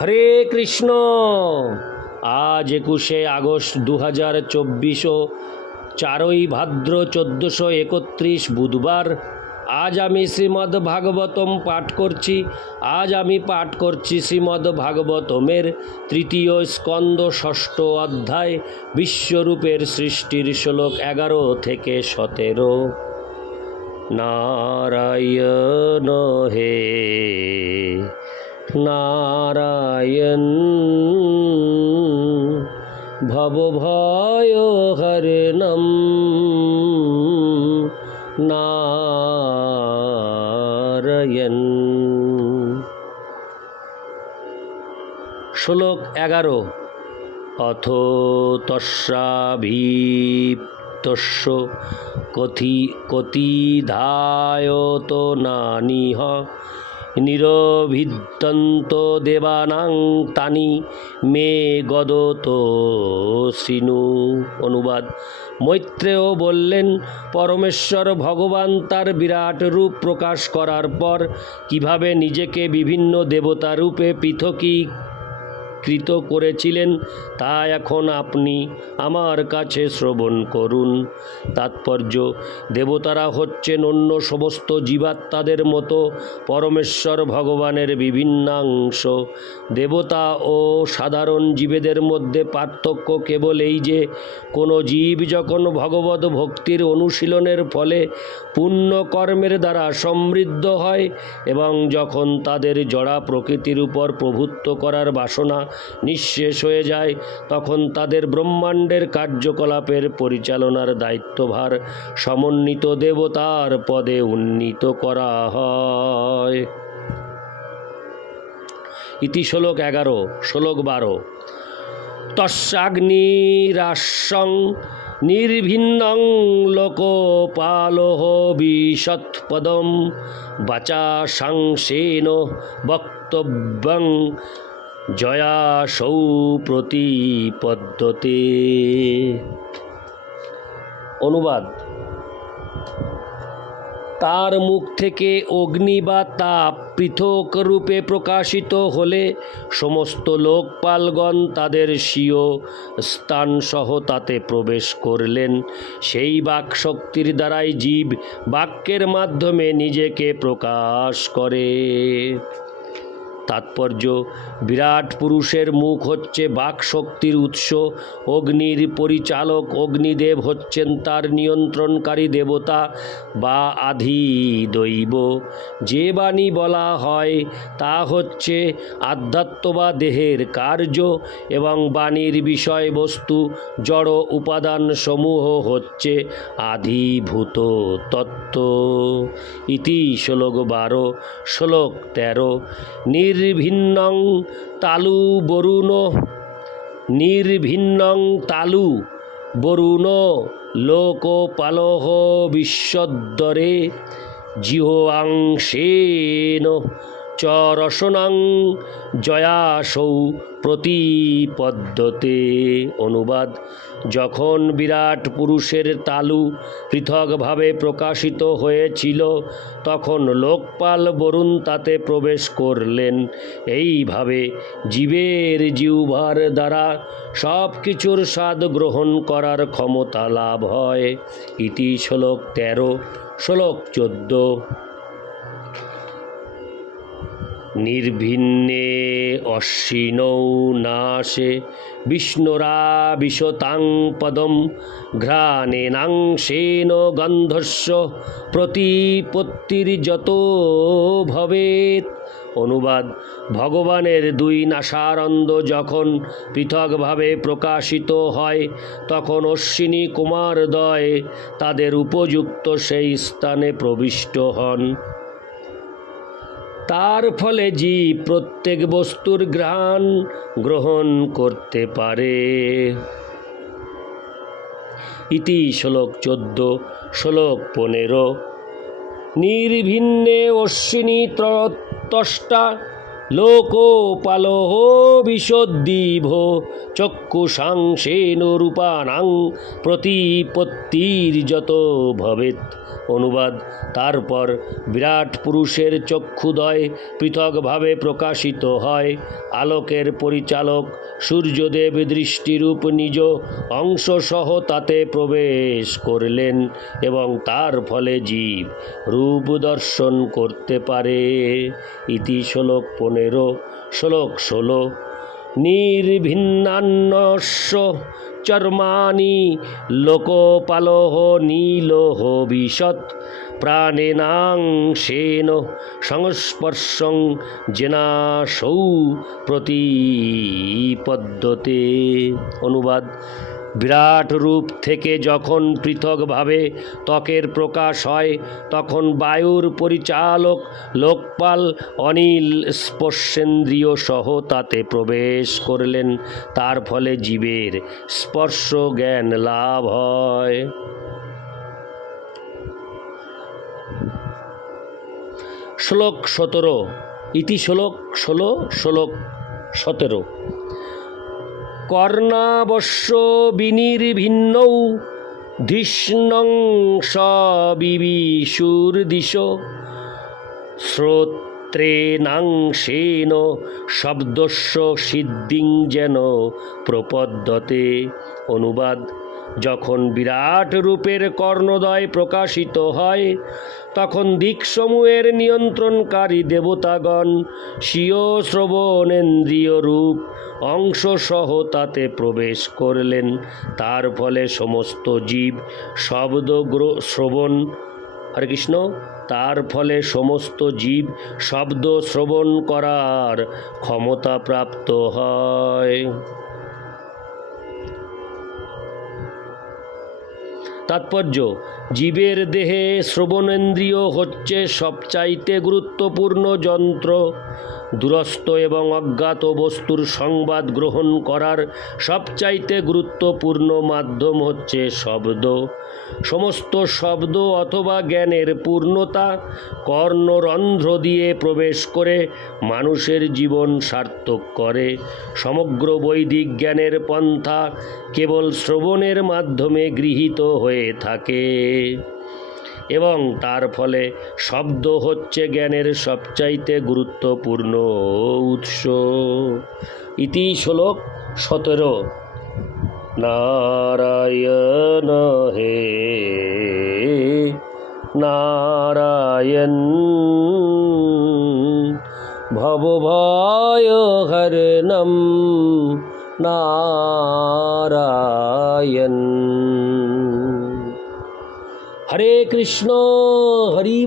হরে কৃষ্ণ। আজ একুশে আগস্ট দু হাজার চব্বিশ ও চারই ভাদ্র চোদ্দোশো একত্রিশ বুধবার আজ আমি শ্রীমদ্ ভাগবতম পাঠ করছি। আজ আমি পাঠ করছি শ্রীমদ্ ভাগবতমের তৃতীয় স্কন্দ ষষ্ঠ অধ্যায় বিশ্বরূপের সৃষ্টির শ্লোক এগারো থেকে সতেরো। নারায়ণ হে নারায়ণ। ভবভয় হরণম নারায়ণ। শ্লোক এগারো। অথ তস্যাভীপ্তস্য কথি কথিধায়ত নানিহ। নিরভিদ্যন্ত দেবানাং তানি মে গদত শ্রীনু অনুবাদ। মৈত্রেয় বললেন, পরমেশ্বর ভগবান তার বিরাট রূপ প্রকাশ করার পর কীভাবে নিজেকে বিভিন্ন দেবতা রূপে পৃথকী কৃত করেছিলেন, তা এখন আপনি আমার কাছে শ্রবণ করুন। তাৎপর্য, দেবতারা হচ্ছেন অন্য সমস্ত জীবাত্মাদের মতো পরমেশ্বর ভগবানের বিভিন্নাংশ। দেবতা ও সাধারণ জীবেদের মধ্যে পার্থক্য কেবল এই যে, কোনো জীব যখন ভগবত ভক্তির অনুশীলনের ফলে পুণ্য কর্মের দ্বারা সমৃদ্ধ হয় এবং যখন তাদের জড়া প্রকৃতির উপর প্রভুত্ব করার বাসনা নিঃশেষ হয়ে যায়। তখন তাদের ব্রহ্মাণ্ডের কার্যকলাপের পরিচালনার দায়িত্বভার সমন্বিত দেবতার পদে উন্নীত করা হয়। ইতি শ্লোক এগারো, শ্লোক বারো। তস্যাগ্নিরাসং নির্ভিন্নং লোকপালহ বিশৎপদম বাচা সংসেন বক্তব্যং জয়াসৌ প্রতিপদ্যতে। অনুবাদ। তার মুখ থেকে অগ্নি বা তাপ পৃথক রূপে প্রকাশিত হলে সমস্ত লোকপালগণ তাদের স্বীয় স্থানসহ তাতে প্রবেশ করলেন। সেই বাকশক্তির দ্বারাই জীব বাক্যের মাধ্যমে নিজেকে প্রকাশ করে। তাৎপর্য, বিরাট পুরুষের মুখ হচ্ছে বাক শক্তির উৎস, অগ্নির পরিচালক অগ্নিদেব হচ্ছেন তার নিয়ন্ত্রণকারী দেবতা বা আধি দৈব। যে বাণী বলা হয় তা হচ্ছে আধ্যাত্ম বা দেহের কার্য এবং বাণীর বিষয়বস্তু, জড় উপাদান সমূহ হচ্ছে আধিভূত তত্ত্ব। ইতি শ্লোক বারো, শ্লোক তেরো নির্ভিন্নং তালু বরুণ। নির্ভিন্নং তালু বরুণ লোকপালহ বিশ্বদ্বরে। জিহ্বাংশেন চ রসনং জয়াসৌ প্রতিপদ্যতে। অনুবাদ, যখন বিরাট পুরুষের তালু পৃথকভাবে প্রকাশিত হয়েছিল, তখন লোকপাল বরুণ তাতে প্রবেশ করলেন। এইভাবে জীবের জিউভার দ্বারা সব কিছুর স্বাদ গ্রহণ করার ক্ষমতা লাভ হয়। ইতি শ্লোক তেরো, শ্লোক চোদ্দ। নির্ভিন্নে অশ্বিনৌ নাশে, বিষ্ণুরা বিশতাং পদম ঘ্রাণেনাংশেন গন্ধস্য প্রতিপত্তির যত ভবেত অনুবাদ, ভগবানের দুই নাসারন্দ যখন পৃথকভাবে প্রকাশিত হয়, তখন অশ্বিনী কুমারদয় তাদের উপযুক্ত সেই স্থানে প্রবিষ্ট হন। তার ফলে জীব প্রত্যেক বস্তুর ঘ্রাণ গ্রহণ করতে পারে। ইতি শ্লোক চোদ্দ, শ্লোক পনেরো। নির্ভিন্নে অশ্বিনী ত্রস্তষ্টা লোকপালহ বিশদ্দীভ চক্ষুষাংশেন রূপানাং প্রতিপত্তির যত ভবেত অনুবাদ। তারপর বিরাট পুরুষের চক্ষুদয় পৃথকভাবে প্রকাশিত হয়। আলোকের পরিচালক সূর্যদেব দৃষ্টিরূপ নিজ অংশসহ তাতে প্রবেশ করলেন এবং তার ফলে জীব রূপ দর্শন করতে পারে। ইতি শ্লোক পনেরো শ্লোক ষোলো। নির্ভিন্নান্নস্য চর্মাণি লোকপালহ নীলহ বিশত প্রাণেনাংশেন সংস্পর্শং জেনাসৌ প্রতিপদ্যতে। অনুবাদ বিরাট রূপ থেকে যখন পৃথকভাবে ত্বকের প্রকাশ হয়, তখন বায়ুর পরিচালক লোকপাল অনিল স্পর্শেন্দ্রিয় সহ তাতে প্রবেশ করলেন। তার ফলে জীবের স্পর্শ জ্ঞান লাভ হয়। শ্লোক সতেরো। ইতি শ্লোক ষোলো, শ্লোক সতেরো। কর্ণাবশ্য বিনির্ভিন্নৌ ধিষ্ণং সবিবিষুর্দিশ শ্রোত্রেণাংশেন শব্দস্য সিদ্ধিং যেন প্রপদ্যতে। অনুবাদ যখন বিরাট রূপের কর্ণদয় প্রকাশিত হয়, তখন দিকসমূহের নিয়ন্ত্রণকারী দেবতাগণ স্বীয় শ্রবণেন্দ্রিয় রূপ অংশসহ তাতে প্রবেশ করলেন। তার ফলে সমস্ত জীব শব্দ শ্রবণ, হরে কৃষ্ণ, তার ফলে সমস্ত জীব শব্দ শ্রবণ করার ক্ষমতা প্রাপ্ত হয়। তাৎপর্য জীবের দেহে শ্রবণেন্দ্রিয় হচ্ছে সবচাইতে গুরুত্বপূর্ণ যন্ত্র। দূরস্থ এবং অজ্ঞাত বস্তুর সংবাদ গ্রহণ করার সবচাইতে গুরুত্বপূর্ণ মাধ্যম হচ্ছে শব্দ। সমস্ত শব্দ অথবা জ্ঞানের পূর্ণতা কর্ণরন্ধ্র দিয়ে প্রবেশ করে মানুষের জীবন সার্থক করে। সমগ্র বৈদিক জ্ঞানের পন্থা কেবল শ্রবণের মাধ্যমে গৃহীত হয়ে থাকে। এবং তার ফলে শব্দ হচ্ছে জ্ঞানের সবচাইতে গুরুত্বপূর্ণ উৎস। ইতি শ্লোক সতেরো। নারায়ণ হে, নারায়ণ, ভবভয় হরণম, নারায়ণ। হরে কৃষ্ণ হরি